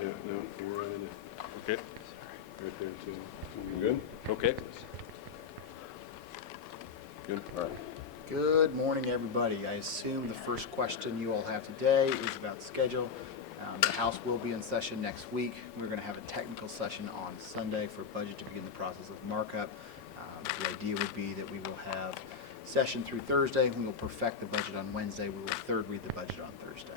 Yeah, no, you're right in it. Okay. Right there too. You good? Okay. Good, all right. Good morning, everybody. I assume the first question you all have today is about the schedule. The House will be in session next week. We're going to have a technical session on Sunday for budget to begin the process of markup. The idea would be that we will have session through Thursday. We will perfect the budget on Wednesday. We will third read the budget on Thursday.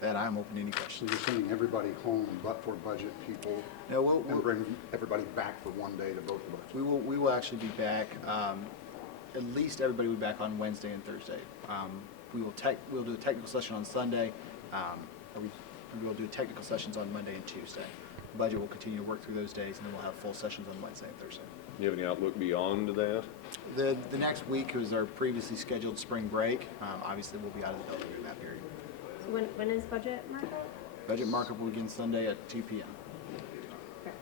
That I'm open to any So questions. you're sending everybody home but for budget people No, and bring everybody back for one day to vote for budget? we will actually be back. At least everybody will be back on Wednesday and Thursday. We'll do a technical session on Sunday. We will do technical sessions on Monday and Tuesday. Budget will continue to work through those days, and then we'll have full sessions on Wednesday and Thursday. Do you have any outlook beyond that? The next week is our previously scheduled spring break. Obviously, we'll be out of the building during that period. So when is budget markup? Budget markup will begin Sunday at 2 p.m. Okay.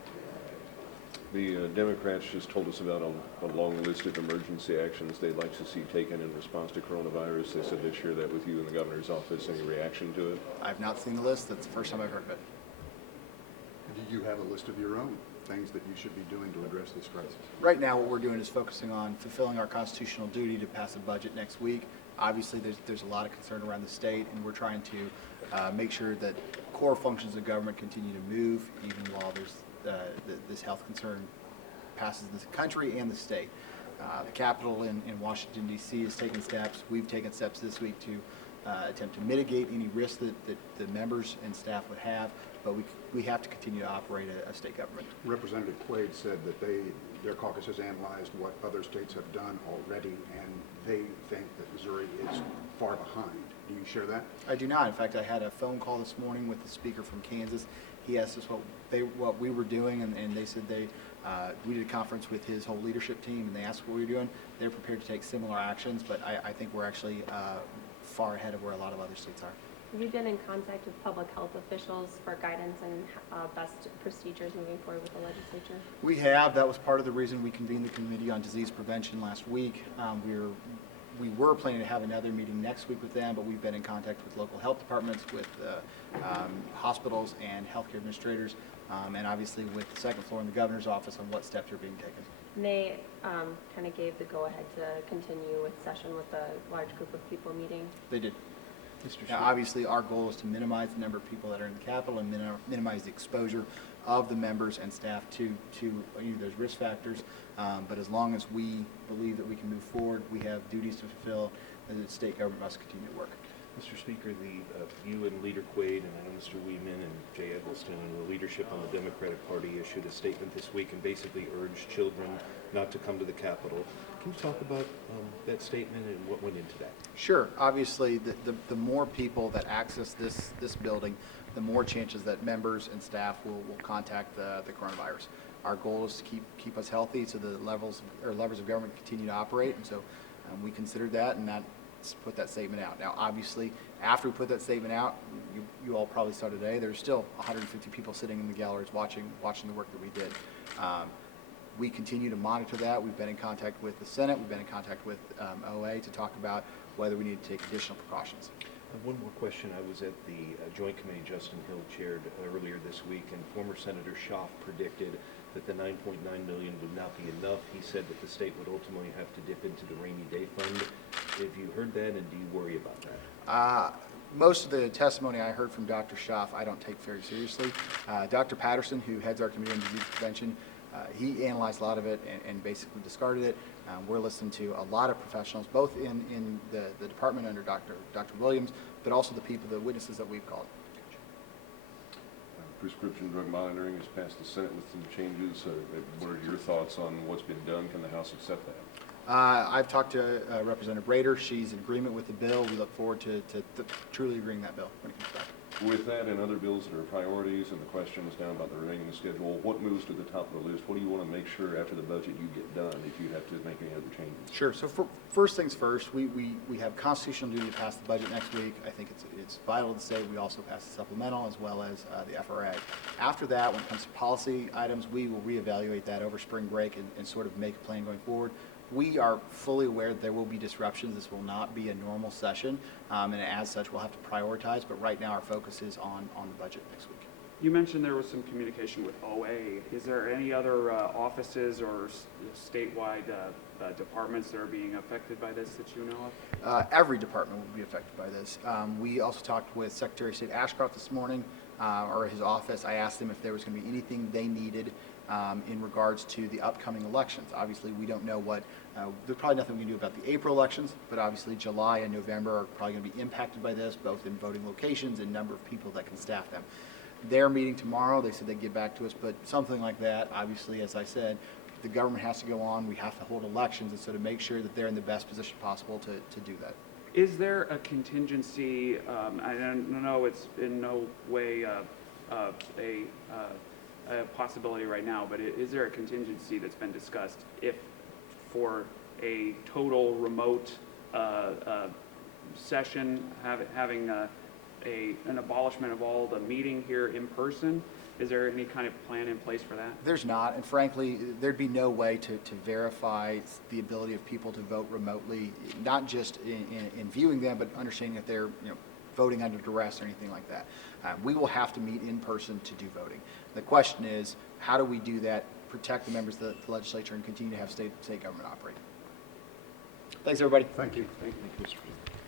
The Democrats just told us about a long list of emergency actions they'd like to see taken in response to coronavirus. They said they'd share that with you in the governor's office. Any reaction to it? I've not seen the list. That's the first time I've heard of it. Do you have a list of your own things that you should be doing to address this crisis? Right now, what we're doing is focusing on fulfilling our constitutional duty to pass a budget next week. Obviously, there's a lot of concern around the state, and we're trying to make sure that core functions of government continue to move, even while there's this health concern passes the country and the state. The Capitol in Washington, D.C. has taken steps. We've taken steps this week to attempt to mitigate any risk that the members and staff would have, but we have to continue to operate a state government. Representative Quaid said that their caucus has analyzed what other states have done already, and they think that Missouri is far behind. Do you share that? I do not. In fact, I had a phone call this morning with the speaker from Kansas. He asked us what we were doing, and they said we did a conference with his whole leadership team, and they asked what we were doing. They're prepared to take similar actions, but I think we're actually far ahead of where a lot of other states are. Have you been in contact with public health officials for guidance and best procedures moving forward with the legislature? We have. That was part of the reason we convened the Committee on Disease Prevention last week. We were planning to have another meeting next week with them, but we've been in contact with local health departments, with hospitals and healthcare administrators, and obviously with the second floor in the governor's office on what steps are being taken. And they kind of gave the go-ahead to continue with session with a large group of people meeting? They did. Now, obviously, our goal is to minimize the number of people that are in the Capitol and minimize the exposure of the members and staff to those risk factors. But as long as we believe that we can move forward, we have duties to fulfill, and the state government must continue to work. Mr. Speaker, you and Leader Quaid and I know Mr. Weeman and Jay Eggleston and the leadership on the Democratic Party issued a statement this week and basically urged children not to come to the Capitol. Can you talk about that statement and what went into that? Sure. Obviously, the more people that access this building, the more chances that members and staff will contact the coronavirus. Our goal is to keep us healthy so the levers of government continue to operate, and so we considered that, and that's put that statement out. Now, obviously, after we put that statement out, you all probably saw today, there's still 150 people sitting in the galleries watching the work that we did. We continue to monitor that. We've been in contact with the Senate. We've been in contact with OA to talk about whether we need to take additional precautions. One more question. I was at the Joint Committee Justin Hill chaired earlier this week, and former Senator Schaaf predicted that the $9.9 million would not be enough. He said that the state would ultimately have to dip into the rainy day fund. Have you heard that, and do you worry about that? Most of the testimony I heard from Dr. Schaaf I don't take very seriously. Dr. Patterson, who heads our Committee on Disease Prevention, he analyzed a lot of it and basically discarded it. We're listening to a lot of professionals, both in the department under Dr. Williams, but also the witnesses that we've called. Prescription drug monitoring has passed the Senate with some changes. What are your thoughts on what's been done? Can the House accept that? I've talked to Representative Rader. She's in agreement with the bill. We look forward to truly agreeing that bill when it comes back. With that and other bills that are priorities, and the question was down about the remaining schedule, what moves to the top of the list? What do you want to make sure after the budget you get done if you have to make any other changes? Sure. So first things first, we have constitutional duty to pass the budget next week. I think it's vital to say we also pass the supplemental as well as the FRA. After that, when it comes to policy items, we will reevaluate that over spring break and sort of make a plan going forward. We are fully aware that there will be disruptions. This will not be a normal session, and as such, we'll have to prioritize. But right now, our focus is on the budget next week. You mentioned there was some communication with OA. Is there any other offices or statewide departments that are being affected by this that you know of? Every department will be affected by this. We also talked with Secretary of State Ashcroft this morning, or his office. I asked them if there was going to be anything they needed in regards to the upcoming elections. Obviously, we don't know what, there's probably nothing we can do about the April elections, but obviously July and November are probably going to be impacted by this, both in voting locations and number of people that can staff them. They're meeting tomorrow. They said they'd get back to us, but something like that, obviously, as I said, the government has to go on. We have to hold elections, and so to make sure that they're in the best position possible to do that. Is there a contingency, I don't know it's in no way a possibility right now, but is there a contingency that's been discussed if for a total remote session, having an abolishment of all the meeting here in person? Is there any kind of plan in place for that? There's not, and frankly, there'd be no way to verify the ability of people to vote remotely, not just in viewing them, but understanding that they're voting under duress or anything like that. We will have to meet in person to do voting. The question is, how do we do that, protect the members of the legislature, and continue to have state government operate? Thanks, everybody. Thank you. Thank you, Mr. President.